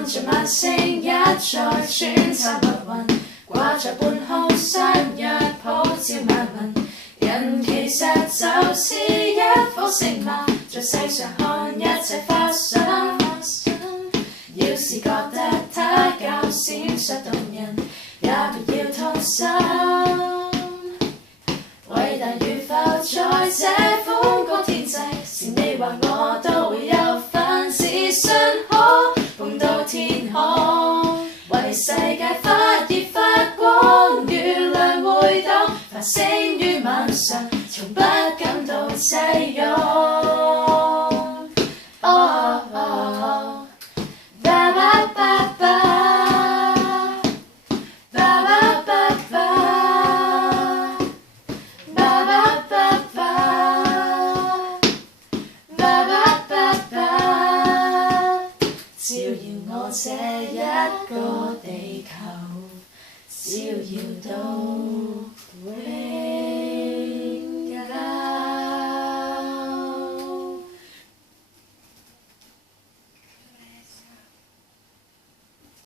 看着晚星一再穿插密雲，掛在半空相約普照萬民。人其實就是一顆星馬，在世上看一切發生。要是覺得它較閃爍動人，也別要痛心。偉大與否在這寬廣天際，是你或我都會有份，自信可碰到天空，為世界發熱發光，月亮會當繁星於晚上，從不感到擠擁。照耀我這一個地球，照耀到永